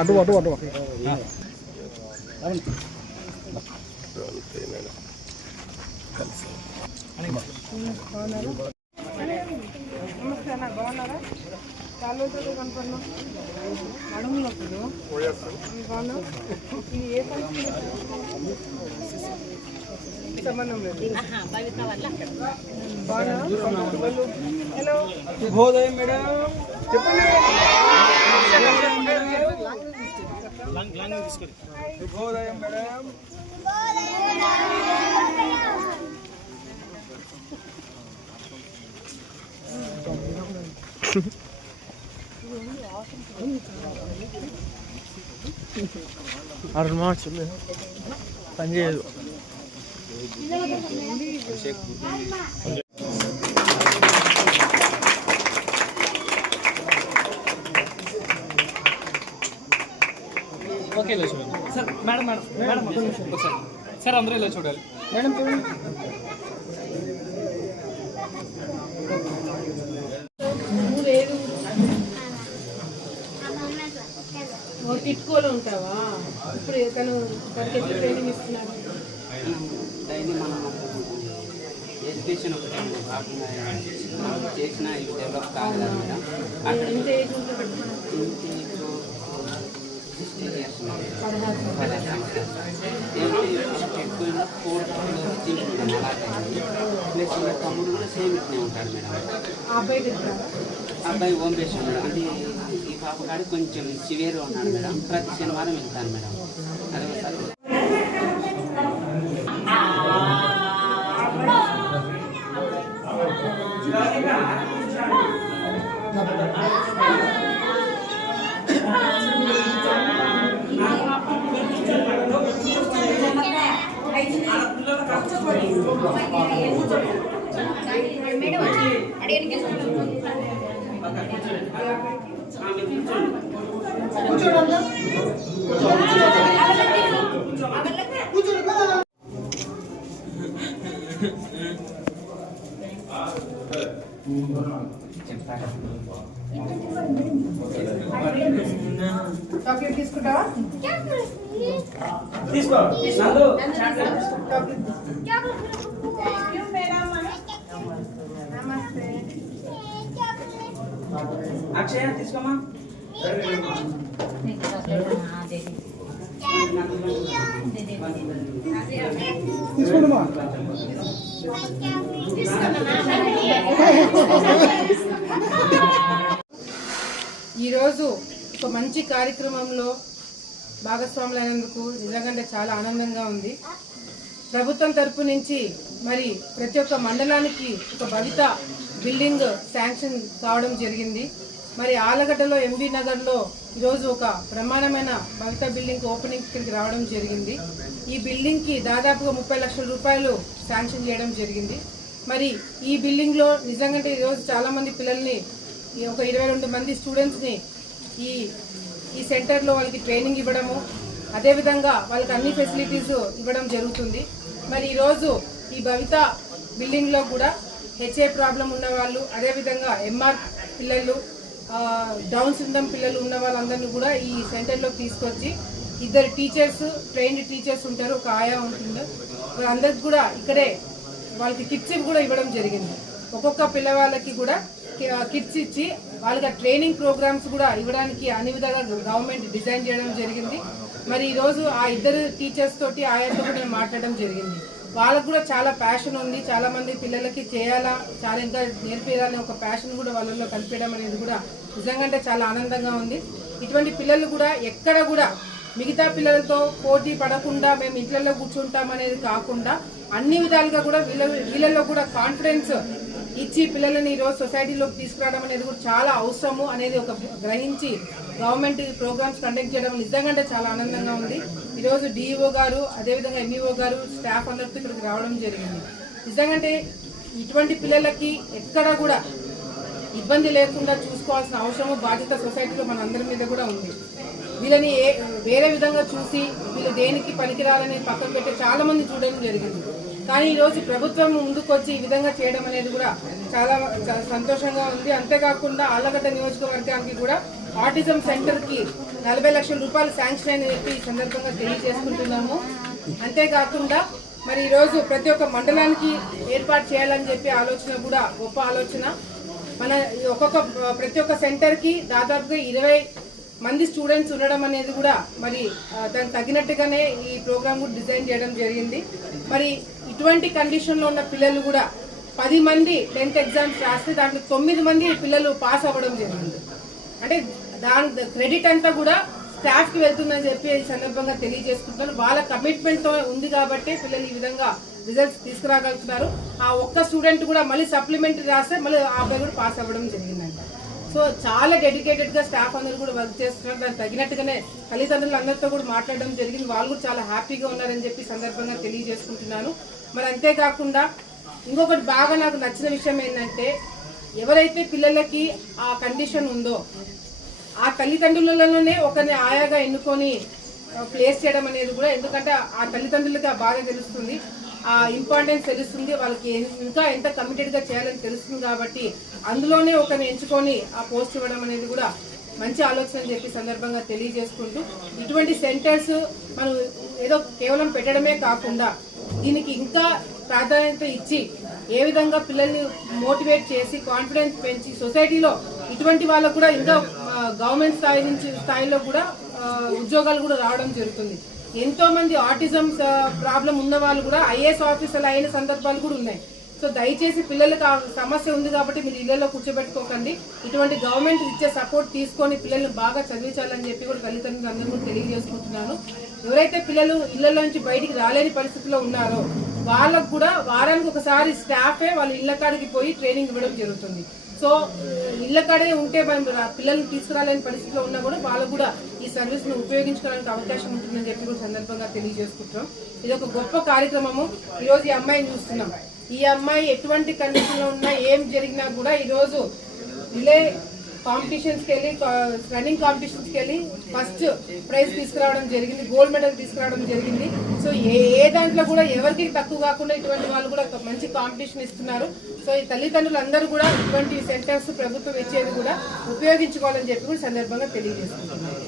అటు అటు అటు నమస్తే అన్న, బాగున్నారా? చాలా రోజులు కనపడినా నడుము నొప్పులు బాగున్నా. ఇది ఏ సంబంధం లేదు. బాగున్నా. హలో శుభోదయం మేడం, చెప్పండి. శుభోదయం మేడం. అరుణ్ మార్చు పని చేయదు. ఓకే ఇలా చూడండి సార్. మేడం మేడం మేడం ఒకసారి సార్, అందరూ ఇలా చూడాలి మేడం. కిట్కోలో ఉంటావా? ఇప్పుడు తను తనకి ఎట్లా ట్రైనింగ్ ఇస్తున్నారు? డైలీ మనం ఎడ్యుకేషన్ ఒకటే చేసిన డెవలప్ కాలేదు మేడం. అక్కడ ఎంత ఏజ్ ఉంటే పెట్టుకున్నాను? 16 years 16 ప్లస్ మా తమ్ముడు కూడా సేమ్ ఇట్నే ఉంటాడు మేడం. ఆ అబ్బాయి తింటారా? అబ్బాయి హోమ్ బేస్ మేడం. అంటే ఈ పాప కాడి కొంచెం సివియర్గా ఉన్నాడు మేడం. ప్రతి శనివారం వెళ్తాను మేడం. అదే ఒకసారి చాక్లెట్ తీసుకుంటావా? తీసుకో. నమస్తే. అక్షయ తీసుకోమా. తీసుకుంటామా? ఈరోజు ఒక మంచి కార్యక్రమంలో భాగస్వాములైనందుకు నిజంగా చాలా ఆనందంగా ఉంది. ప్రభుత్వం తరపు నుంచి మరి ప్రతి ఒక్క మండలానికి ఒక భవిత బిల్డింగ్ శాంక్షన్ కావడం జరిగింది. మరి ఆలగడ్డలో ఎంబీ నగర్లో ఈరోజు ఒక బ్రహ్మాండమైన భవిత బిల్డింగ్ ఓపెనింగ్ ఇక్కడికి రావడం జరిగింది. ఈ బిల్డింగ్కి దాదాపుగా 30 లక్షల రూపాయలు శాంక్షన్ చేయడం జరిగింది. మరి ఈ బిల్డింగ్లో నిజంగా ఈరోజు చాలామంది పిల్లల్ని, ఒక 22 మంది స్టూడెంట్స్ని ఈ సెంటర్లో వాళ్ళకి ట్రైనింగ్ ఇవ్వడము, అదేవిధంగా వాళ్ళకి అన్ని ఫెసిలిటీస్ ఇవ్వడం జరుగుతుంది. మరి ఈరోజు ఈ భవిత బిల్డింగ్లో కూడా హెచ్ఐ ప్రాబ్లం ఉన్న వాళ్ళు, అదేవిధంగా ఎంఆర్ పిల్లలు, డౌన్ సిండ్రోమ్ పిల్లలు ఉన్న వాళ్ళందరినీ కూడా ఈ సెంటర్లో తీసుకొచ్చి 2 టీచర్స్, ట్రైన్డ్ టీచర్స్ ఉంటారు, ఒక ఆయా ఉంటుంది. వాళ్ళందరికీ కూడా ఇక్కడే వాళ్ళకి కిట్స్ కూడా ఇవ్వడం జరిగింది. ఒక్కొక్క పిల్లవాళ్ళకి కూడా కిట్స్ ఇచ్చి వాళ్ళకి ట్రైనింగ్ ప్రోగ్రామ్స్ కూడా ఇవ్వడానికి అన్ని విధాలుగా గవర్నమెంట్ డిజైన్ చేయడం జరిగింది. మరి ఈరోజు ఆ 2 టీచర్స్ తోటి ఆయనతో కూడా నేను మాట్లాడడం జరిగింది. వాళ్ళకు కూడా చాలా ప్యాషన్ ఉంది. చాలా మంది పిల్లలకి చేయాలా, చాలా ఇంకా నేర్పించాలనే ఒక ప్యాషన్ కూడా వాళ్ళలో కల్పించడం అనేది కూడా నిజంగా చాలా ఆనందంగా ఉంది. ఇటువంటి పిల్లలు కూడా ఎక్కడ కూడా మిగతా పిల్లలతో పోటీ పడకుండా మేము ఇంట్లలో కూర్చుంటాం అనేది కాకుండా అన్ని విధాలుగా కూడా వీళ్ళలో కూడా కాన్ఫిడెన్స్ ఇచ్చి పిల్లలని ఈరోజు సొసైటీలోకి తీసుకురావడం అనేది కూడా చాలా అవసరము అనేది ఒక గ్రహించి గవర్నమెంట్ ప్రోగ్రామ్స్ కండక్ట్ చేయడం నిజంగా చాలా ఆనందంగా ఉంది. ఈరోజు డిఈఓ గారు, అదేవిధంగా ఎంఈఓ గారు, స్టాఫ్ అందరితో ఇక్కడికి రావడం జరిగింది. నిజంగా ఇటువంటి పిల్లలకి ఎక్కడ కూడా ఇబ్బంది లేకుండా చూసుకోవాల్సిన అవసరము, బాధ్యత సొసైటీలో మన అందరి మీద కూడా ఉంది. వీళ్ళని వేరే విధంగా చూసి వీళ్ళు దేనికి పనికిరాలని పక్కన పెట్టే చాలా మంది చూడడం జరిగింది. కానీ ఈరోజు ప్రభుత్వం ముందుకు వచ్చి ఈ విధంగా చేయడం అనేది కూడా చాలా సంతోషంగా ఉంది. అంతేకాకుండా ఆళ్లగడ్డ నియోజకవర్గానికి కూడా ఆటిజం సెంటర్కి 40 లక్షల రూపాయలు శాంక్షన్ అని చెప్పి ఈ సందర్భంగా తెలియజేసుకుంటున్నాము. అంతేకాకుండా మరి ఈరోజు ప్రతి ఒక్క మండలానికి ఏర్పాటు చేయాలని చెప్పి ఆలోచన కూడా గొప్ప ఆలోచన. మన ప్రతి ఒక్క సెంటర్కి దాదాపుగా 20 మంది స్టూడెంట్స్ ఉండడం అనేది కూడా మరి దానికి తగినట్టుగానే ఈ ప్రోగ్రామ్ కూడా డిజైన్ చేయడం జరిగింది. మరి ఇటువంటి కండిషన్లో ఉన్న పిల్లలు కూడా 10 మంది 10th ఎగ్జామ్స్ రాస్తే దాంట్లో 9 మంది పిల్లలు పాస్ అవ్వడం జరిగింది. అంటే దాని క్రెడిట్ అంతా కూడా స్టాఫ్కి వెళ్తుందని చెప్పి ఈ సందర్భంగా తెలియజేసుకుంటున్నాను. వాళ్ళ కమిట్మెంట్తో ఉంది కాబట్టి పిల్లలు ఈ విధంగా రిజల్ట్స్ తీసుకురాగలుగుతున్నారు. ఆ ఒక్క స్టూడెంట్ కూడా మళ్ళీ సప్లిమెంటరీ రాస్తే మళ్ళీ ఆ అబ్బాయి కూడా పాస్ అవ్వడం జరిగిందంట. సో చాలా డెడికేటెడ్గా స్టాఫ్ అందరూ కూడా వర్క్ చేస్తున్నారు. దానికి తగినట్టుగానే తల్లిదండ్రులు అందరితో కూడా మాట్లాడడం జరిగింది. వాళ్ళు కూడా చాలా హ్యాపీగా ఉన్నారని చెప్పి సందర్భంగా తెలియజేసుకుంటున్నాను. మరి అంతేకాకుండా ఇంకొకటి బాగా నాకు నచ్చిన విషయం ఏంటంటే, ఎవరైతే పిల్లలకి ఆ కండిషన్ ఉందో ఆ తల్లిదండ్రులలోనే ఒకరిని ఆయాగా ఎన్నుకొని ప్లేస్ చేయడం అనేది కూడా, ఎందుకంటే ఆ తల్లిదండ్రులకి ఆ బాధ తెలుస్తుంది, ఆ ఇంపార్టెన్స్ తెలుస్తుంది, వాళ్ళకి ఇంకా ఎంత కమిటెడ్గా చేయాలని తెలుస్తుంది. కాబట్టి అందులోనే ఒకరిని ఎంచుకొని ఆ పోస్ట్ ఇవ్వడం అనేది కూడా మంచి ఆలోచన అని చెప్పి సందర్భంగా తెలియజేసుకుంటూ, ఇటువంటి సెంటర్స్ మనం ఏదో కేవలం పెట్టడమే కాకుండా దీనికి ఇంకా ప్రాధాన్యత ఇచ్చి ఏ విధంగా పిల్లల్ని మోటివేట్ చేసి కాన్ఫిడెన్స్ పెంచి సొసైటీలో ఇటువంటి వాళ్ళకు కూడా ఇంకా గవర్నమెంట్ స్థాయిలో కూడా ఉద్యోగాలు కూడా రావడం జరుగుతుంది. ఎంతో మంది ఆటిజం ప్రాబ్లం ఉన్న వాళ్ళు కూడా ఐఏఎస్ ఆఫీసర్లు అయిన సందర్భాలు కూడా ఉన్నాయి. సో దయచేసి పిల్లలకు ఆ సమస్య ఉంది కాబట్టి మీరు ఇళ్లలో కూర్చోబెట్టుకోకండి. ఇటువంటి గవర్నమెంట్ ఇచ్చే సపోర్ట్ తీసుకొని పిల్లల్ని బాగా చదివించాలని చెప్పి కూడా తల్లిదండ్రులు అందరూ కూడా తెలియజేసుకుంటున్నాను. ఎవరైతే పిల్లలు ఇళ్లలో నుంచి బయటికి రాలేని పరిస్థితిలో ఉన్నారో వాళ్ళకు కూడా వారానికి ఒకసారి స్టాఫే వాళ్ళ ఇళ్ల కాడికి పోయి ట్రైనింగ్ ఇవ్వడం జరుగుతుంది. సో ఇళ్ల కాడే ఉంటే మనం పిల్లల్ని తీసుకురాలేని పరిస్థితిలో ఉన్నా కూడా వాళ్ళు కూడా ఈ సర్వీస్ను ఉపయోగించుకోవడానికి అవకాశం ఉంటుందని చెప్పి కూడా సందర్భంగా తెలియజేసుకుంటున్నాం. ఇది ఒక గొప్ప కార్యక్రమము. ఈరోజు ఈ అమ్మాయిని చూస్తున్నాం. ఈ అమ్మాయి ఎటువంటి కండిషన్లో ఉన్నా ఏం జరిగినా కూడా ఈరోజు రిలే కాంపిటీషన్స్కి వెళ్ళి రన్నింగ్ కాంపిటీషన్స్కి వెళ్ళి ఫస్ట్ ప్రైజ్ తీసుకురావడం జరిగింది, గోల్డ్ మెడల్ తీసుకురావడం జరిగింది. సో ఏ దాంట్లో కూడా ఎవరికి తక్కువ కాకుండా ఇటువంటి వాళ్ళు కూడా మంచి కాంపిటీషన్ ఇస్తున్నారు. సో ఈ తల్లిదండ్రులు అందరూ కూడా ఇటువంటి సెంటర్స్ ప్రభుత్వం ఇచ్చేది కూడా ఉపయోగించుకోవాలని చెప్పి కూడా సందర్భంగా తెలియజేస్తున్నారు.